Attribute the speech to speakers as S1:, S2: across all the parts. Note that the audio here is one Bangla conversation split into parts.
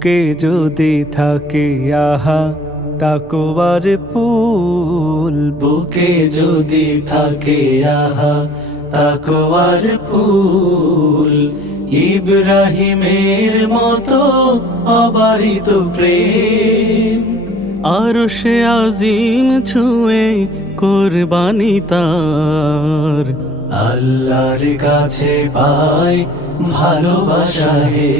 S1: বুকে যদি থাকে, আহা তাকোয়ার ফুল।
S2: বুকে যদি থাকে, আহা, তাকওয়ার ফুল। ইব্রাহিমের মতো অবারিত প্রেম।
S1: আর সে আজিম ছুঁয়ে কোরবানি তার।
S2: আল্লাহর কাছে পাই ভালোবাসা হে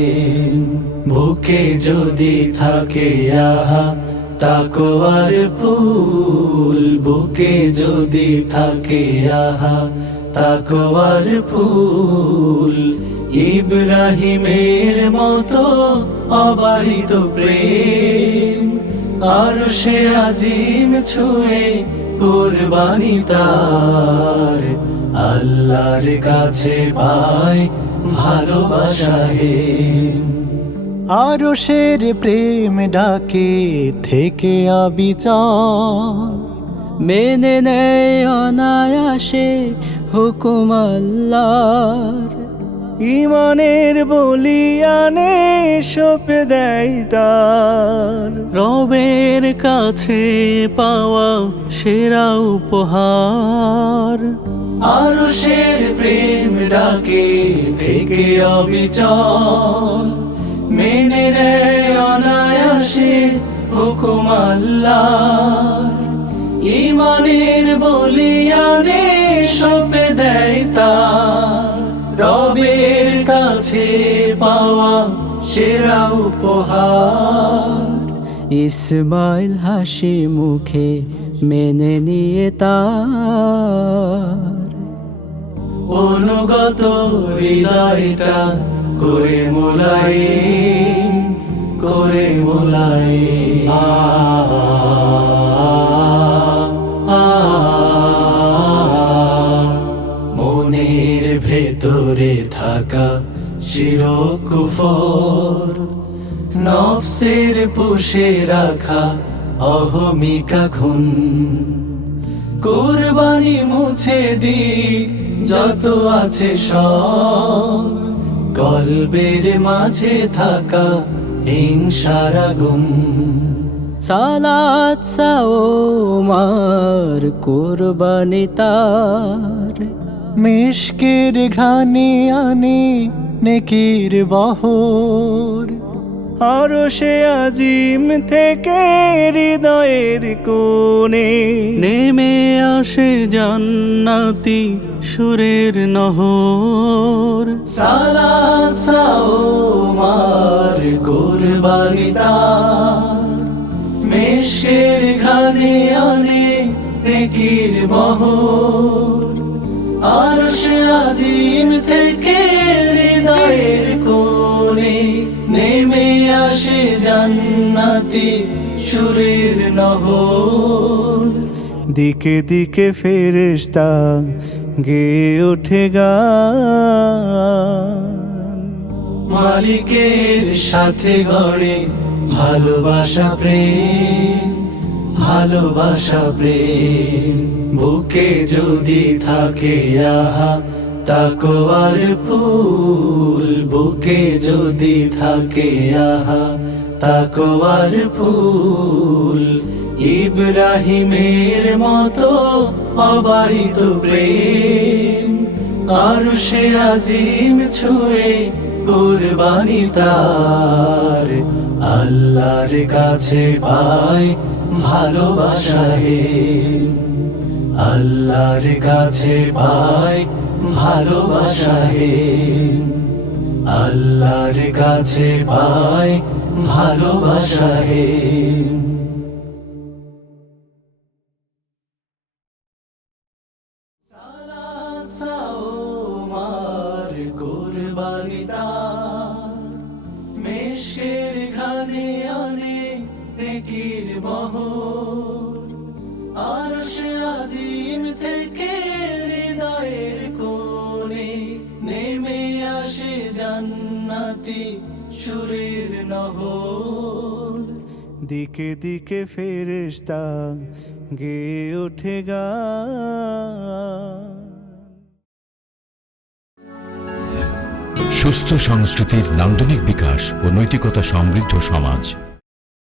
S2: বুকে যদি থাকে আহা তাকওয়ার ফুল। বুকে যদি থাকে আহা তাকওয়ার ফুল। ইব্রাহিমের মতো অবারিত প্রেম। আর সে আজিম ছুঁয়ে কোরবানি তার। আল্লাহর কাছে পায় ভালোবাসা হে
S3: আরও প্রেম ডাকে থেকে আবিচল
S4: মেনে নেয় অনায়াসে হুকুম আল্লাহর।
S1: ইমানের বলিয়ানে সপে দেয় তার। রবের কাছে পাওয়া সেরা উপহার।
S2: আর শের প্রেম ডাকে থেকে অবিচল। মেনে নেয় অনায়াসে হুকুম আল্লাহর। ইমানের বলিয়ানে সপে দেয় তার। রবের কাছে পাওয়া সেরা উপহার।
S4: ইসমাইল হাসি মুখে মেনে নিয়ে তার।
S2: অনুগত হৃদয়টা করে মোলাই করে মোলাই আ, শিরকুফর নফসের পুষে রাখা অহমিকা খুন কোরবানি মুছে দি যত আছে সব। কলবের মাঝে থাকা হিংসারা আগুন।
S4: সালাত সাও মার কোরবানি তার।
S3: মিশকের ঘানে আনে নেকির বহর।
S1: আর সে আজিম থেকে হৃদয়ের কোণে নেমে আসে জান্নাতি সুরের নহর।
S2: সালা সাও মার কোরবানি মেশের ঘানে আনে নেকির বহর। আর সে আজিম থেকে হৃদয়ের কোণে নেমে আসে জান্নাতি সুরের নহর।
S1: দিকে দিকে ফেরেশতা গে ওঠে গান।
S2: মালিকের সাথে গড়ে ভালোবাসা প্রেম ভালোবাসা প্রেম। বুকে যদি থাকে আহা তাকওয়ার ফুল বুকে যদি থাকে, আহা, তাকওয়ার ফুল। ইব্রাহিমের মতো অবারিত প্রেম, আর সে আজিম ছুঁয়ে কোরবানি তার। আল্লাহর কাছে পায় ভালোবাসা হে। আল্লাহর কাছে পায় ভালোবাসা হে। আল্লাহর কাছে পায় ভালোবাসা হে। মার কোরবানি তার মেশের ঘানে আনে নেকির বহর আর জান্নাতি সুরের নহর।
S1: দিকে দিকে ফেরেশতা গে ওঠে গান
S5: সুস্থ সংস্কৃতির নান্দনিক বিকাশ ও নৈতিকতা সমৃদ্ধ সমাজ।